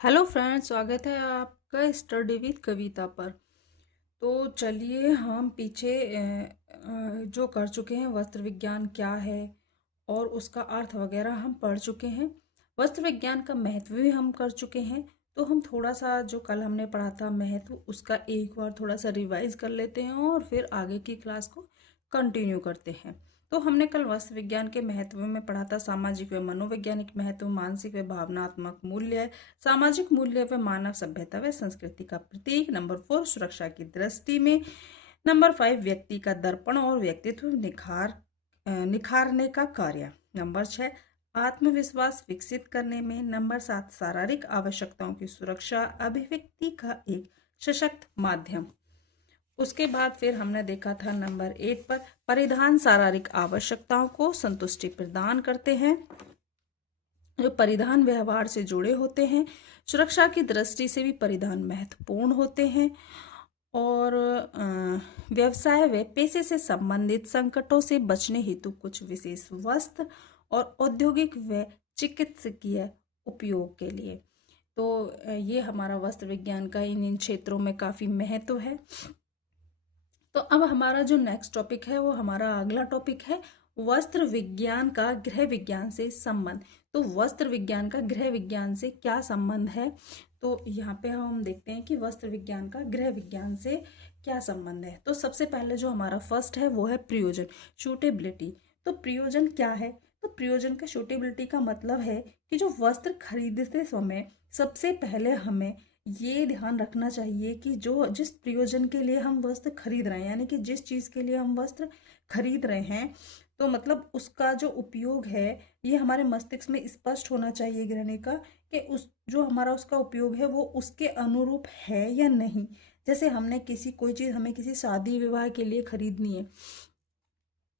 Hello friends, स्वागत है आपका स्टडी विद कविता पर। तो चलिए हम पीछे जो कर चुके हैं, वस्त्र विज्ञान क्या है और उसका अर्थ वगैरह हम पढ़ चुके हैं। वस्त्र विज्ञान का महत्व भी हम कर चुके हैं। तो हम थोड़ा सा जो कल हमने पढ़ा था महत्व, उसका एक बार थोड़ा सा रिवाइज कर लेते हैं और फिर आगे की क्लास को कंटिन्यू करते हैं। तो हमने कल वस्त्र विज्ञान के महत्व में पढ़ा था सामाजिक व मनोवैज्ञानिक महत्व, मानसिक व भावनात्मक मूल्य, सामाजिक मूल्य व मानव सभ्यता व संस्कृति का प्रतीक। नंबर 4 सुरक्षा की दृष्टि में। नंबर 5 व्यक्ति का दर्पण और व्यक्तित्व निखारने का कार्य। नंबर 6 आत्मविश्वास विकसित करने में। नंबर 7 शारीरिक आवश्यकताओं की सुरक्षा, अभिव्यक्ति का एक सशक्त माध्यम। उसके बाद फिर हमने देखा था नंबर 8 पर परिधान शारीरिक आवश्यकताओं को संतुष्टि प्रदान करते हैं, जो परिधान व्यवहार से जुड़े होते हैं। सुरक्षा की दृष्टि से भी परिधान महत्वपूर्ण होते हैं और व्यवसाय व पेशे से संबंधित संकटों से बचने हेतु कुछ विशेष वस्त्र और औद्योगिक व चिकित्सकीय उपयोग के लिए। तो ये हमारा वस्त्र विज्ञान का इन क्षेत्रों में काफी महत्व है। तो अब हमारा जो नेक्स्ट टॉपिक है वो हमारा अगला टॉपिक है वस्त्र विज्ञान का गृह विज्ञान से संबंध। तो वस्त्र विज्ञान का गृह विज्ञान से क्या संबंध है? तो यहाँ पे हम देखते हैं कि वस्त्र विज्ञान का गृह विज्ञान से क्या संबंध है। तो सबसे पहले जो हमारा फर्स्ट है वो है प्रयोजन, सूटेबिलिटी। तो प्रयोजन क्या है? तो प्रयोजन का सूटेबिलिटी का मतलब है कि जो वस्त्र खरीदते समय सबसे पहले हमें ये ध्यान रखना चाहिए कि जो जिस प्रयोजन के लिए हम वस्त्र खरीद रहे हैं, यानी कि जिस चीज के लिए हम वस्त्र खरीद रहे हैं, तो मतलब उसका जो उपयोग है ये हमारे मस्तिष्क में स्पष्ट होना चाहिए गिरने का, कि उस जो हमारा उसका उपयोग है वो उसके अनुरूप है या नहीं। जैसे हमने कोई चीज हमें किसी शादी विवाह के लिए खरीदनी है।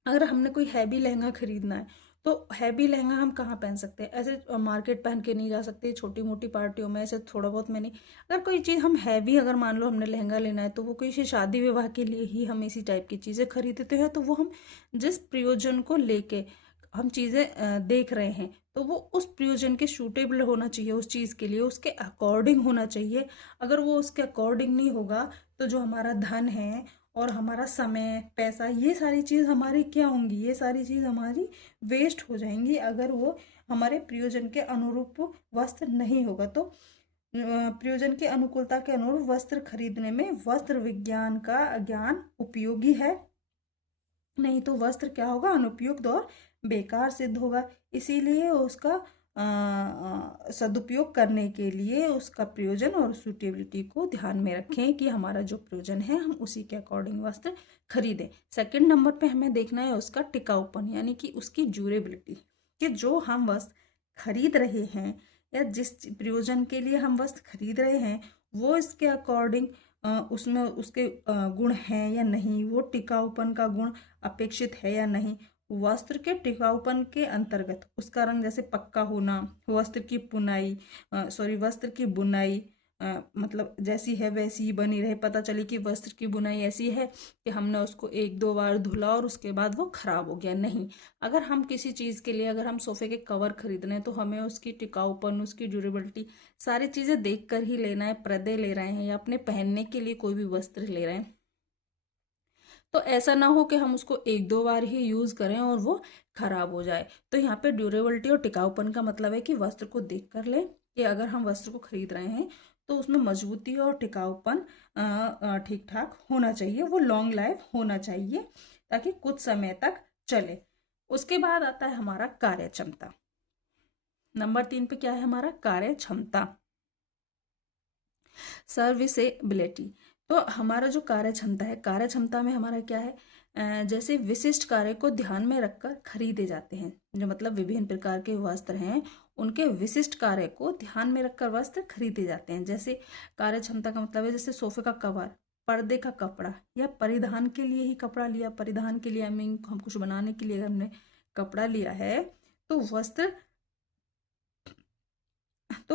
अगर हमने कोई हैवी लहंगा खरीदना है तो हैवी लहंगा हम कहाँ पहन सकते हैं? ऐसे मार्केट पहन के नहीं जा सकते, छोटी मोटी पार्टियों में ऐसे थोड़ा बहुत में नहीं। अगर कोई चीज़ हम हैवी, अगर मान लो हमने लहंगा लेना है तो वो किसी शादी विवाह के लिए ही हम इसी टाइप की चीज़ें खरीदते हैं। तो वो हम जिस प्रयोजन को लेके हम चीज़ें देख रहे हैं तो वो उस प्रयोजन के सूटेबल होना चाहिए, उस चीज़ के लिए उसके अकॉर्डिंग होना चाहिए। अगर वो उसके अकॉर्डिंग नहीं होगा तो जो हमारा धन है और हमारा समय, पैसा, ये सारी चीज़ हमारी क्या होंगी? ये सारी चीज़ हमारी वेस्ट हो जाएंगी अगर वो हमारे प्रयोजन के अनुरूप वस्त्र नहीं होगा। तो प्रयोजन की अनुकूलता के अनुरूप वस्त्र खरीदने में वस्त्र विज्ञान का ज्ञान उपयोगी है, नहीं तो वस्त्र क्या होगा? अनुपयुक्त और बेकार सिद्ध होगा। इसीलिए उसका सदुपयोग करने के लिए उसका प्रयोजन और सूटेबिलिटी को ध्यान में रखें कि हमारा जो प्रयोजन है हम उसी के अकॉर्डिंग वस्त्र खरीदें। सेकंड नंबर पे हमें देखना है उसका टिकाऊपन, यानी कि उसकी ड्यूरेबिलिटी, कि जो हम वस्त्र खरीद रहे हैं या जिस प्रयोजन के लिए हम वस्त्र खरीद रहे हैं वो इसके अकॉर्डिंग उसमें उसके गुण हैं या नहीं, वो टिकाऊपन का गुण अपेक्षित है या नहीं। वस्त्र के टिकाऊपन के अंतर्गत उसका रंग जैसे पक्का होना, वस्त्र की बुनाई मतलब जैसी है वैसी ही बनी रहे। पता चले कि वस्त्र की बुनाई ऐसी है कि हमने उसको एक दो बार धुला और उसके बाद वो खराब हो गया, नहीं। अगर हम किसी चीज़ के लिए, अगर हम सोफे के कवर खरीद रहे हैं तो हमें उसकी टिकाऊपन, उसकी ड्यूरेबिलिटी, सारी चीज़ें देख कर ही लेना है। पर्दे ले रहे हैं या अपने पहनने के लिए कोई भी वस्त्र ले रहे हैं तो ऐसा ना हो कि हम उसको एक दो बार ही यूज करें और वो खराब हो जाए। तो यहाँ पे ड्यूरेबिलिटी और टिकाऊपन का मतलब है कि वस्त्र को देख कर ले कि अगर हम वस्त्र को खरीद रहे हैं तो उसमें मजबूती और टिकाऊपन ठीक ठाक होना चाहिए, वो लॉन्ग लाइफ होना चाहिए ताकि कुछ समय तक चले। उसके बाद आता है हमारा कार्य क्षमता। नंबर 3 पे क्या है हमारा? कार्य क्षमता, सर्विसेबिलिटी। तो हमारा जो कार्य क्षमता है, कार्य क्षमता में हमारा क्या है? जैसे विशिष्ट कार्य को ध्यान में रखकर खरीदे जाते हैं, जो मतलब विभिन्न प्रकार के वस्त्र हैं उनके विशिष्ट कार्य को ध्यान में रखकर वस्त्र खरीदे जाते हैं। जैसे कार्य क्षमता का मतलब है जैसे सोफे का कवर, पर्दे का कपड़ा, या परिधान के लिए ही कपड़ा लिया, परिधान के लिए आई मीन हम कुछ बनाने के लिए हमने कपड़ा लिया है तो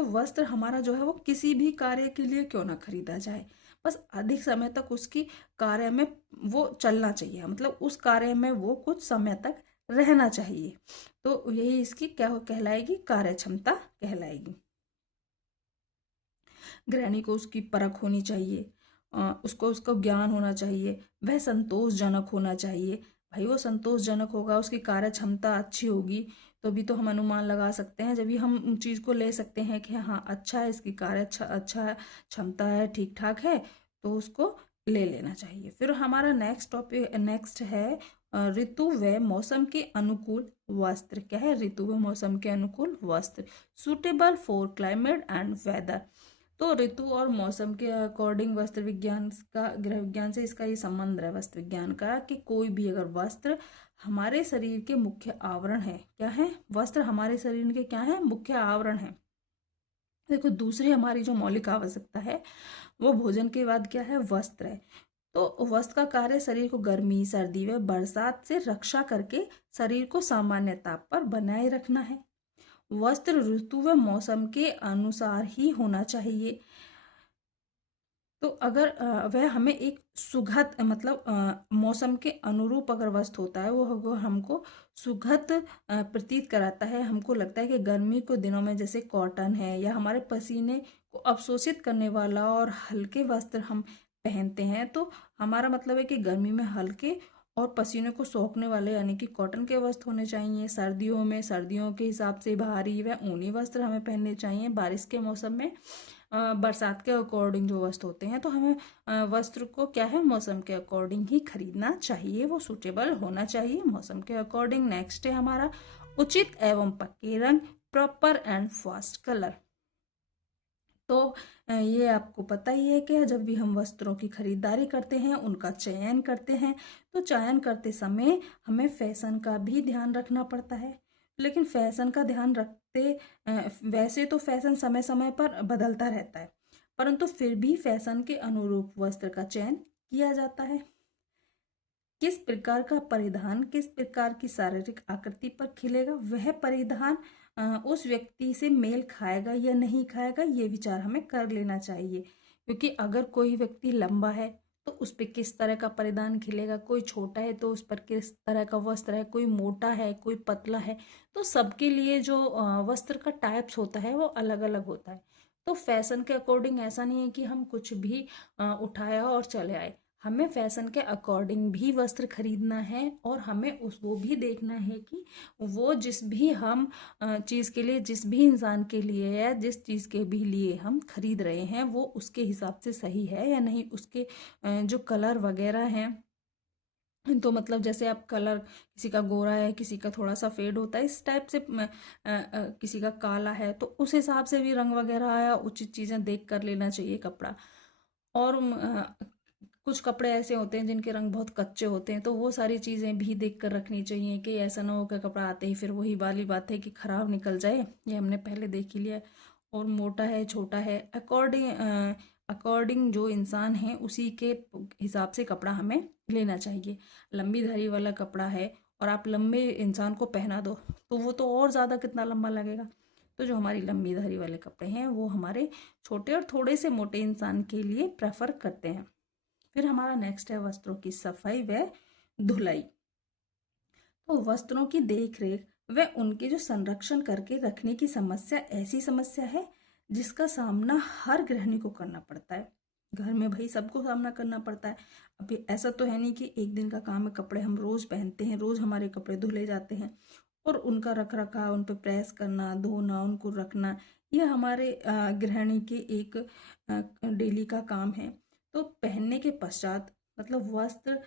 वस्त्र हमारा जो है वो किसी भी कार्य के लिए क्यों ना खरीदा जाए, बस अधिक समय तक उसकी कार्य में वो चलना चाहिए, मतलब उस कार्य में वो कुछ समय तक रहना चाहिए। तो यही इसकी क्या कहलाएगी? कार्य क्षमता कहलाएगी। गृहिणी को उसकी परख होनी चाहिए, उसको उसको ज्ञान होना चाहिए, वह संतोषजनक होना चाहिए। भाई वो संतोषजनक होगा, उसकी कार्य क्षमता अच्छी होगी, तो भी तो हम अनुमान लगा सकते हैं, जब भी हम चीज़ को ले सकते हैं कि हाँ अच्छा है, इसकी कार्य अच्छा है, क्षमता है, ठीक ठाक है, तो उसको ले लेना चाहिए। फिर हमारा नेक्स्ट है ऋतु व मौसम के अनुकूल वस्त्र। क्या है? ऋतु व मौसम के अनुकूल वस्त्र, suitable for climate and weather. तो ऋतु और मौसम के अकॉर्डिंग वस्त्र विज्ञान का, गृह विज्ञान से इसका ये संबंध है वस्त्र विज्ञान का, कि कोई भी अगर वस्त्र हमारे शरीर के मुख्य आवरण है, क्या है? वस्त्र हमारे शरीर के क्या है? मुख्य आवरण है। देखो दूसरी हमारी जो मौलिक आवश्यकता है वो भोजन के बाद क्या है? वस्त्र है। तो वस्त्र का कार्य शरीर को गर्मी, सर्दी व बरसात से रक्षा करके शरीर को सामान्य ताप पर बनाए रखना है। वस्त्र ऋतु व मौसम के अनुसार ही होना चाहिए। तो अगर वह हमें एक सुखद मतलब मौसम के अनुरूप अगर वस्त्र होता है, वो हमको सुखद प्रतीत कराता है। हमको लगता है कि गर्मी के दिनों में जैसे कॉटन है या हमारे पसीने को अवशोषित करने वाला और हल्के वस्त्र हम पहनते हैं, तो हमारा मतलब है कि गर्मी में हल्के और पसीने को सोखने वाले यानी कि कॉटन के वस्त्र होने चाहिए। सर्दियों में सर्दियों के हिसाब से भारी व ऊनी वस्त्र हमें पहनने चाहिए। बारिश के मौसम में बरसात के अकॉर्डिंग जो वस्त्र होते हैं, तो हमें वस्त्र को क्या है? मौसम के अकॉर्डिंग ही खरीदना चाहिए, वो सूटेबल होना चाहिए मौसम के अकॉर्डिंग। नेक्स्ट है हमारा उचित एवं पक्के रंग, प्रॉपर एंड फास्ट कलर। तो ये आपको पता ही है कि जब भी हम वस्त्रों की खरीदारी करते हैं, उनका चयन करते हैं, तो चयन करते समय हमें फैशन का भी ध्यान रखना पड़ता है। लेकिन फैशन का ध्यान रखते वैसे तो फैशन समय समय पर बदलता रहता है, परंतु फिर भी फैशन के अनुरूप वस्त्र का चयन किया जाता है। किस प्रकार का परिधान किस प्रकार की शारीरिक आकृति पर खिलेगा, वह परिधान उस व्यक्ति से मेल खाएगा या नहीं खाएगा, ये विचार हमें कर लेना चाहिए। क्योंकि अगर कोई व्यक्ति लंबा है तो उस पर किस तरह का परिधान खिलेगा, कोई छोटा है तो उस पर किस तरह का वस्त्र है, कोई मोटा है कोई पतला है, तो सबके लिए जो वस्त्र का टाइप्स होता है वो अलग अलग होता है। तो फैशन के अकॉर्डिंग ऐसा नहीं है कि हम कुछ भी उठाया और चले आए। हमें फैशन के अकॉर्डिंग भी वस्त्र खरीदना है और हमें वो भी देखना है कि वो जिस भी हम चीज़ के लिए, जिस भी इंसान के लिए या जिस चीज़ के भी लिए हम खरीद रहे हैं, वो उसके हिसाब से सही है या नहीं। उसके जो कलर वगैरह हैं, तो मतलब जैसे आप कलर, किसी का गोरा है, किसी का थोड़ा सा फेड होता है, इस टाइप से किसी का काला है, तो उस हिसाब से भी रंग वगैरह आया, उचित चीज़ें देख कर लेना चाहिए कपड़ा। और कुछ कपड़े ऐसे होते हैं जिनके रंग बहुत कच्चे होते हैं, तो वो सारी चीज़ें भी देख कर रखनी चाहिए कि ऐसा ना हो कि कपड़ा आते ही फिर वही वाली बात है कि ख़राब निकल जाए, ये हमने पहले देख ही लिया। और मोटा है छोटा है, अकॉर्डिंग जो इंसान है उसी के हिसाब से कपड़ा हमें लेना चाहिए। लंबी धरी वाला कपड़ा है और आप लंबे इंसान को पहना दो तो वो तो और ज़्यादा कितना लंबा लगेगा। तो जो हमारी लंबी धरी वाले कपड़े हैं वो हमारे छोटे और थोड़े से मोटे इंसान के लिए प्रेफर करते हैं। फिर हमारा नेक्स्ट है वस्त्रों की सफाई व धुलाई। तो वस्त्रों की देख रेख व उनके जो संरक्षण करके रखने की समस्या ऐसी समस्या है जिसका सामना हर गृहिणी को करना पड़ता है। घर में भाई सबको सामना करना पड़ता है। अभी ऐसा तो है नहीं कि एक दिन का काम है, कपड़े हम रोज पहनते हैं, रोज हमारे कपड़े धुले जाते हैं और उनका रख रखाव, उन पर प्रेस करना, धोना, उनको रखना, यह हमारे गृहिणी के एक डेली का काम है। तो पहनने के पश्चात मतलब वस्त्र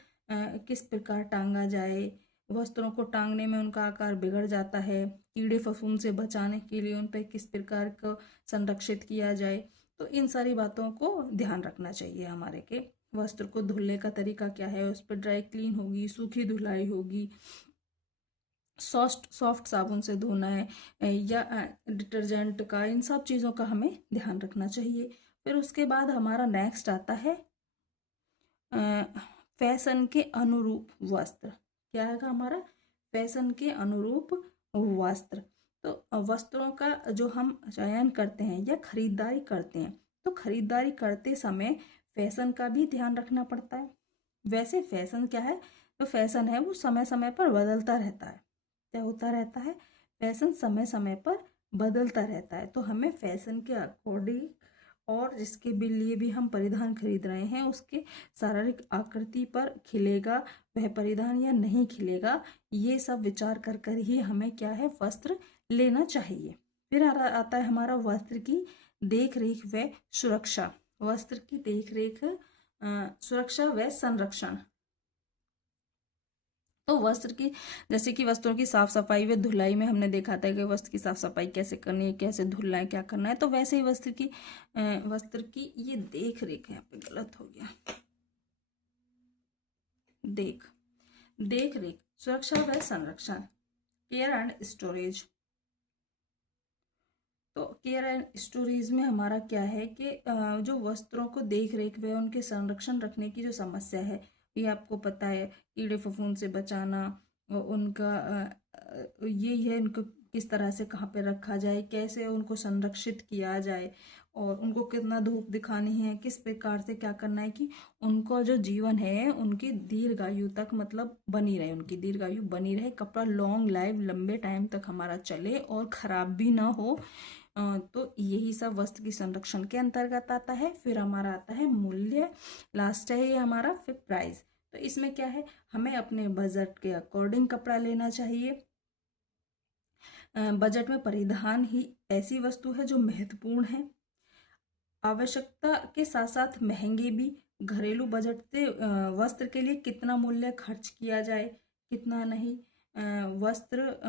किस प्रकार टांगा जाए, वस्त्रों को टांगने में उनका आकार बिगड़ जाता है, कीड़े फफूंद से बचाने के लिए उन पर किस प्रकार का संरक्षित किया जाए, तो इन सारी बातों को ध्यान रखना चाहिए हमारे के। वस्त्र को धुलने का तरीका क्या है, उस पर ड्राई क्लीन होगी, सूखी धुलाई होगी, सॉफ्ट साबुन से धोना है या डिटर्जेंट का, इन सब चीज़ों का हमें ध्यान रखना चाहिए। फिर उसके बाद हमारा नेक्स्ट आता है फैशन के अनुरूप वस्त्र। क्या है हमारा? फैशन के अनुरूप वस्त्र। तो वस्त्रों का जो हम चयन करते हैं या खरीदारी करते हैं, तो खरीदारी करते समय फैशन का भी ध्यान रखना पड़ता है। वैसे फैशन क्या है? तो फैशन है वो समय समय पर बदलता रहता है। क्या होता रहता है? फैशन समय समय पर बदलता रहता है। तो हमें फैशन के अकॉर्डिंग और जिसके भी लिए भी हम परिधान खरीद रहे हैं उसके शारीरिक आकृति पर खिलेगा वह परिधान या नहीं खिलेगा, ये सब विचार कर कर ही हमें क्या है वस्त्र लेना चाहिए। फिर आता है हमारा वस्त्र की देख रेख व सुरक्षा। वस्त्र की देख रेख, सुरक्षा व संरक्षण। तो वस्त्र की, जैसे कि वस्त्रों की साफ सफाई व धुलाई में हमने देखा था कि वस्त्र की साफ सफाई कैसे करनी है, कैसे धुलना है, क्या करना है। तो वैसे ही वस्त्र की ये देख रेख, यहाँ पे गलत हो गया, देख रेख, सुरक्षा व संरक्षण, केयर एंड स्टोरेज। तो केयर एंड स्टोरेज में हमारा क्या है कि जो वस्त्रों को देख रेख व उनके संरक्षण रखने की जो समस्या है, ये आपको पता है, कीड़े फफूंद से बचाना, उनका यही है, उनको किस तरह से कहाँ पे रखा जाए, कैसे उनको संरक्षित किया जाए और उनको कितना धूप दिखानी है, किस प्रकार से क्या करना है कि उनको जो जीवन है उनकी दीर्घायु तक मतलब बनी रहे, उनकी दीर्घायु बनी रहे, कपड़ा लॉन्ग लाइफ लंबे टाइम तक हमारा चले और खराब भी ना हो। तो यही सब वस्त्र की संरक्षण के अंतर्गत आता है। फिर हमारा आता है मूल्य, लास्ट है ये हमारा, फिर प्राइस। तो इसमें क्या है, हमें अपने बजट के अकॉर्डिंग कपड़ा लेना चाहिए। बजट में परिधान ही ऐसी वस्तु है जो महत्वपूर्ण है, आवश्यकता के साथ साथ महंगे भी। घरेलू बजट से वस्त्र के लिए कितना मूल्य खर्च किया जाए, कितना नहीं, वस्त्र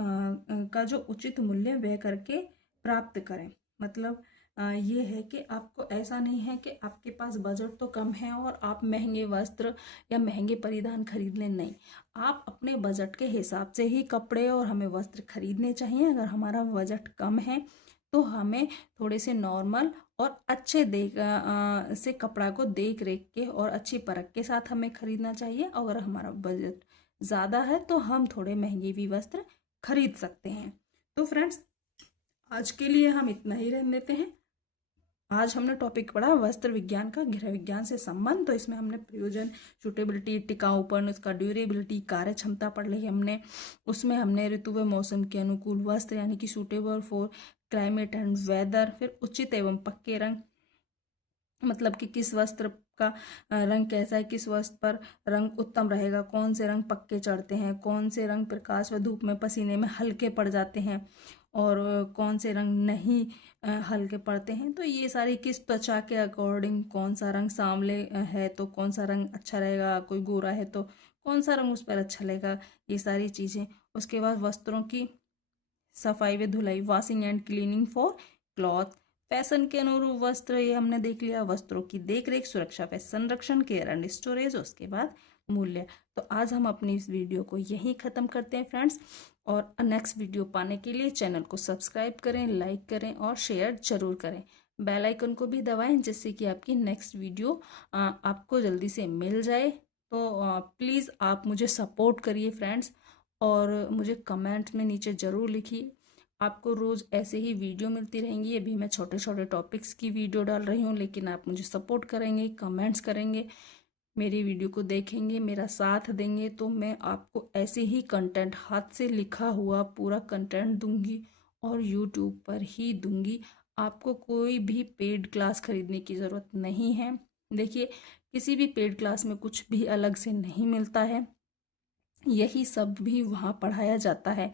का जो उचित मूल्य व्यय करके प्राप्त करें। मतलब ये है कि आपको ऐसा नहीं है कि आपके पास बजट तो कम है और आप महंगे वस्त्र या महंगे परिधान खरीद लें, नहीं, आप अपने बजट के हिसाब से ही कपड़े और हमें वस्त्र खरीदने चाहिए। अगर हमारा बजट कम है तो हमें थोड़े से नॉर्मल और अच्छे से कपड़ा को देख रेख के और अच्छी परख के साथ हमें खरीदना चाहिए। अगर हमारा बजट ज़्यादा है तो हम थोड़े महंगे भी वस्त्र खरीद सकते हैं। तो फ्रेंड्स, आज के लिए हम इतना ही रहने देते हैं। आज हमने टॉपिक पढ़ा वस्त्र विज्ञान का गृह विज्ञान से संबंध। तो इसमें हमने प्रयोजन, सूटेबिलिटी, टिकाऊपन, उसका ड्यूरेबिलिटी, कार्य क्षमता पढ़ ली हमने। उसमें हमने ऋतु व मौसम के अनुकूल वस्त्र यानी कि suitable for climate and weather. फिर उचित एवं पक्के रंग, मतलब कि किस वस्त्र का रंग कैसा है, किस वस्त्र पर रंग उत्तम रहेगा, कौन से रंग पक्के चढ़ते हैं, कौन से रंग प्रकाश व धूप में पसीने में हल्के पड़ जाते हैं और कौन से रंग नहीं हल्के पड़ते हैं। तो ये सारी किस त्वचा के अकॉर्डिंग कौन सा रंग, सांवले है तो कौन सा रंग अच्छा रहेगा, कोई गोरा है तो कौन सा रंग उस पर अच्छा लगेगा, ये सारी चीज़ें। उसके बाद वस्त्रों की सफाई व धुलाई, washing and cleaning for cloth. Fashion के अनुरूप वस्त्र, ये हमने देख लिया। वस्त्रों की देख रेख, सुरक्षा व संरक्षण, केयर एंड स्टोरेज, उसके बाद मूल्य। तो आज हम अपनी इस वीडियो को यहीं ख़त्म करते हैं फ्रेंड्स, और नेक्स्ट वीडियो पाने के लिए चैनल को सब्सक्राइब करें, लाइक करें और शेयर जरूर करें। बेल आइकन को भी दबाएं जिससे कि आपकी नेक्स्ट वीडियो आपको जल्दी से मिल जाए। तो प्लीज़ आप मुझे सपोर्ट करिए फ्रेंड्स, और मुझे कमेंट में नीचे ज़रूर लिखिए। आपको रोज़ ऐसे ही वीडियो मिलती रहेंगी। अभी मैं छोटे छोटे टॉपिक्स की वीडियो डाल रही हूँ, लेकिन आप मुझे सपोर्ट करेंगे, कमेंट्स करेंगे, मेरी वीडियो को देखेंगे, मेरा साथ देंगे, तो मैं आपको ऐसे ही कंटेंट, हाथ से लिखा हुआ पूरा कंटेंट दूंगी और यूट्यूब पर ही दूंगी। आपको कोई भी पेड क्लास खरीदने की ज़रूरत नहीं है। देखिए, किसी भी पेड क्लास में कुछ भी अलग से नहीं मिलता है, यही सब भी वहाँ पढ़ाया जाता है।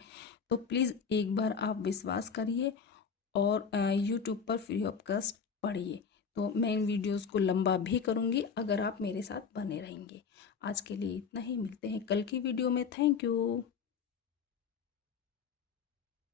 तो प्लीज़ एक बार आप विश्वास करिए और यूट्यूब पर फ्री ऑफ कॉस्ट पढ़िए। तो मैं इन वीडियोस को लंबा भी करूँगी अगर आप मेरे साथ बने रहेंगे। आज के लिए इतना ही, मिलते हैं कल की वीडियो में। Thank you.